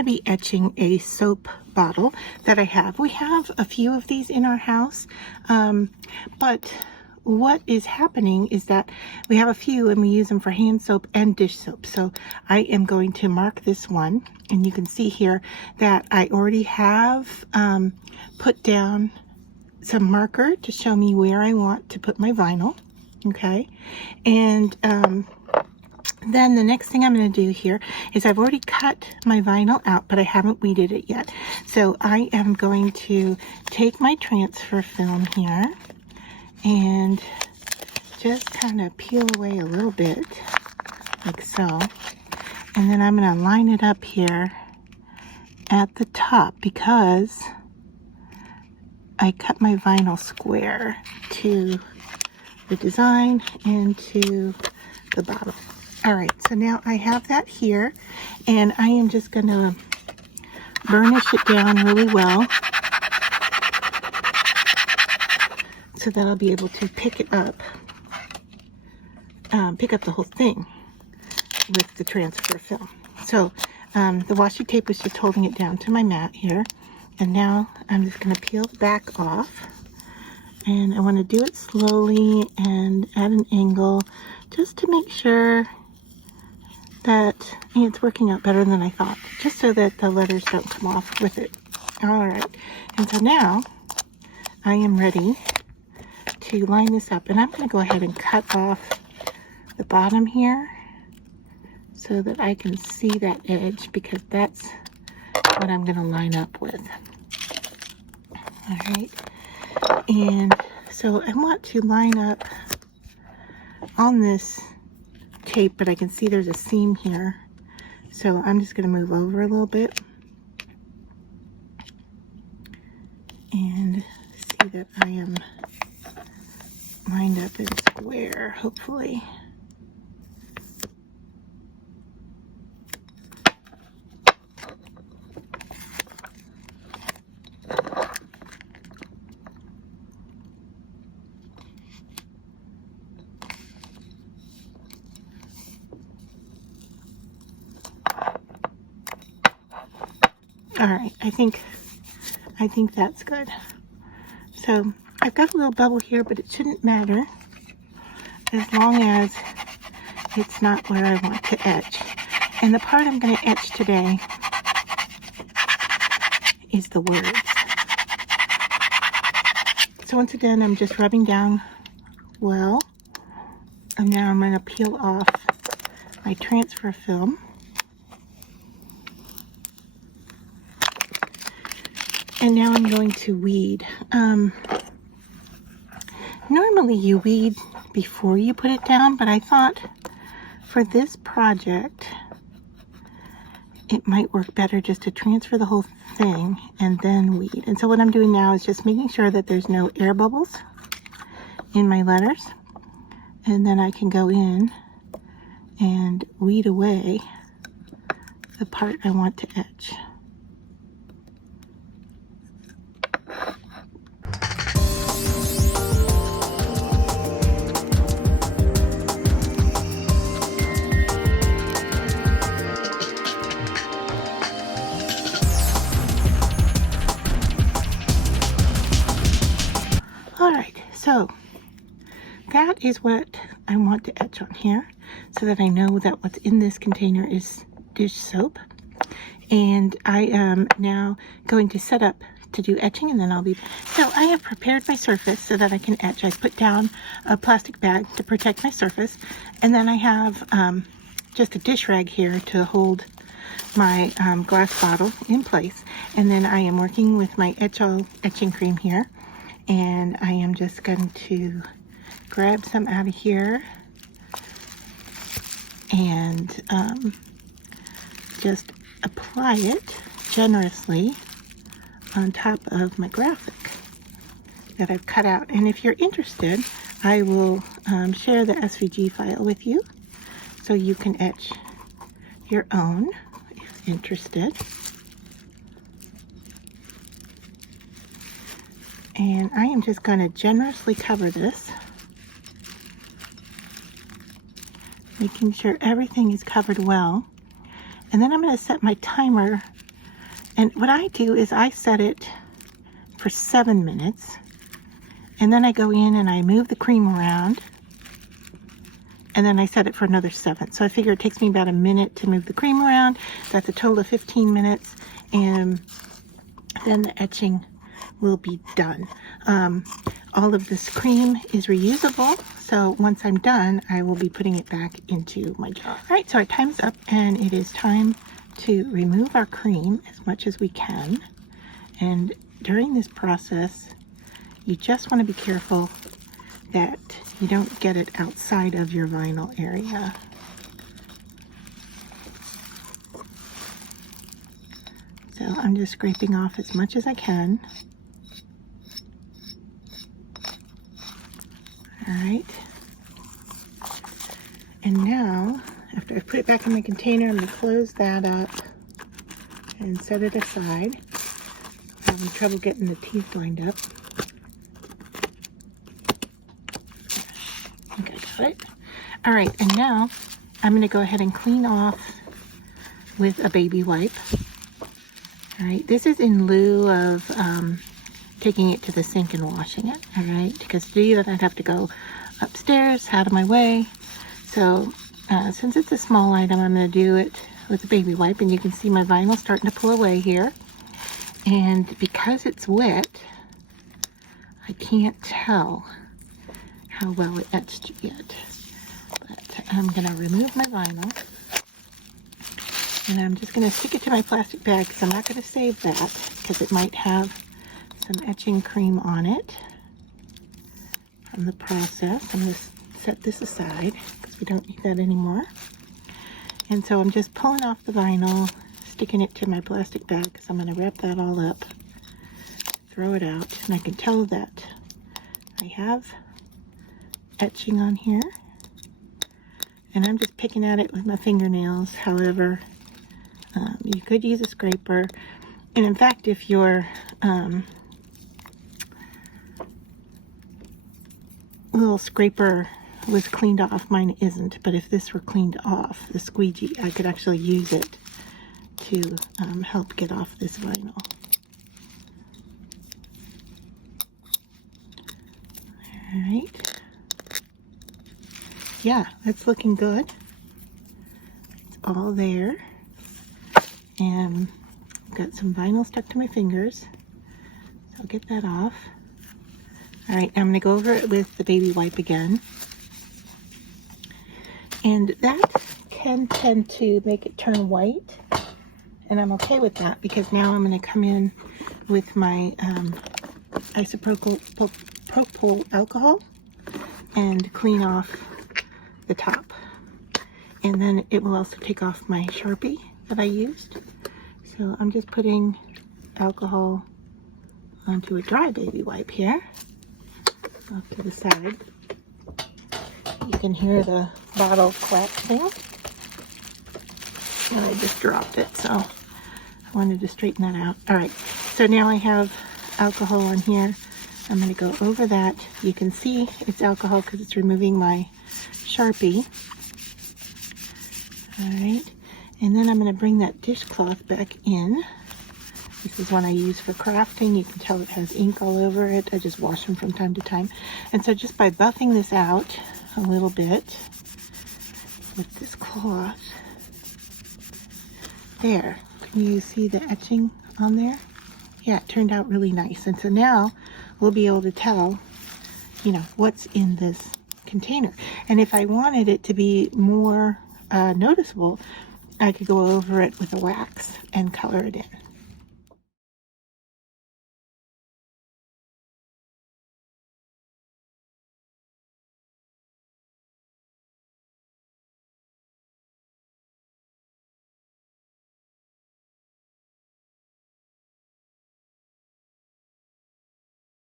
to be etching a soap bottle that I have. We have a few of these in our house, but what is happening is that we have a few and we use them for hand soap and dish soap. So I am going to mark this one, and you can see here that I already have put down some marker to show me where I want to put my vinyl. Okay, and then the next thing I'm going to do here is I've already cut my vinyl out, but I haven't weeded it yet. So I am going to take my transfer film here and just kind of peel away a little bit, like so. And then I'm going to line it up here at the top because I cut my vinyl square to the design and to the bottom. All right, so now I have that here, and I am just going to burnish it down really well so that I'll be able to pick it up, pick up the whole thing with the transfer film. So the washi tape was just holding it down to my mat here, and now I'm just going to peel the back off, and I want to do it slowly and at an angle just to make sure that it's working out better than I thought, just so that the letters don't come off with it. All right, and so now I am ready to line this up, and I'm going to go ahead and cut off the bottom here so that I can see that edge, because that's what I'm going to line up with. All right, and so I want to line up on this tape, but I can see there's a seam here, so I'm just going to move over a little bit and see that I am lined up and square, hopefully. All right, I think that's good. So I've got a little bubble here, but it shouldn't matter as long as it's not where I want to etch. And the part I'm going to etch today is the words. So once again, I'm just rubbing down well, and now I'm going to peel off my transfer film. And now I'm going to weed. Normally you weed before you put it down, but I thought for this project it might work better just to transfer the whole thing and then weed. And so what I'm doing now is just making sure that there's no air bubbles in my letters, and then I can go in and weed away the part I want to etch. So that is what I want to etch on here, so that I know that what's in this container is dish soap. And I am now going to set up to do etching, and then I'll be... So I have prepared my surface so that I can etch. I put down a plastic bag to protect my surface, and then I have just a dish rag here to hold my glass bottle in place. And then I am working with my etchall etching cream here. And I am just going to grab some out of here and just apply it generously on top of my graphic that I've cut out. And if you're interested, I will share the SVG file with you so you can etch your own if interested. And I am just going to generously cover this, making sure everything is covered well. And then I'm going to set my timer And what I do is I set it for 7 minutes, and then I go in and I move the cream around, and then I set it for another 7. So I figure it takes me about a minute to move the cream around. That's a total of 15 minutes, and then the etching will be done. All of this cream is reusable, so once I'm done, I will be putting it back into my jar. All right, so our time's up, and it is time to remove our cream as much as we can. And during this process, you just want to be careful that you don't get it outside of your vinyl area. So I'm just scraping off as much as I can. All right. And now, after I put it back in my container, I'm going to close that up and set it aside. I'm having trouble getting the teeth lined up. Okay, got it. All right, and now I'm going to go ahead and clean off with a baby wipe. All right, this is in lieu of taking it to the sink and washing it. All right, because to do that, I'd have to go upstairs, out of my way. So since it's a small item, I'm going to do it with a baby wipe, and you can see my vinyl starting to pull away here. And because it's wet, I can't tell how well it etched yet. But I'm going to remove my vinyl, and I'm just going to stick it to my plastic bag because I'm not going to save that because it might have some etching cream on it from the process. I'm going to set this aside because we don't need that anymore. And so I'm just pulling off the vinyl, sticking it to my plastic bag because I'm going to wrap that all up, throw it out, and I can tell that I have etching on here. And I'm just picking at it with my fingernails. However, you could use a scraper. And in fact, if your little scraper was cleaned off, mine isn't, but if this were cleaned off, the squeegee, I could actually use it to help get off this vinyl. All right. Yeah, that's looking good. It's all there. And I've got some vinyl stuck to my fingers, so I'll get that off. All right, I'm going to go over it with the baby wipe again. And that can tend to make it turn white, and I'm okay with that because now I'm going to come in with my isopropyl alcohol and clean off the top. And then it will also take off my Sharpie that I used. So I'm just putting alcohol onto a dry baby wipe here, off to the side. You can hear the bottle collapsing. And I just dropped it, so I wanted to straighten that out. All right, so now I have alcohol on here. I'm going to go over that. You can see it's alcohol because it's removing my Sharpie. All right, and then I'm going to bring that dishcloth back in. This is one I use for crafting. You can tell it has ink all over it. I just wash them from time to time. And so just by buffing this out a little bit with this cloth, there, can you see the etching on there? Yeah, it turned out really nice. And so now we'll be able to tell, you know, what's in this container. And if I wanted it to be more noticeable, I could go over it with a wax and color it in.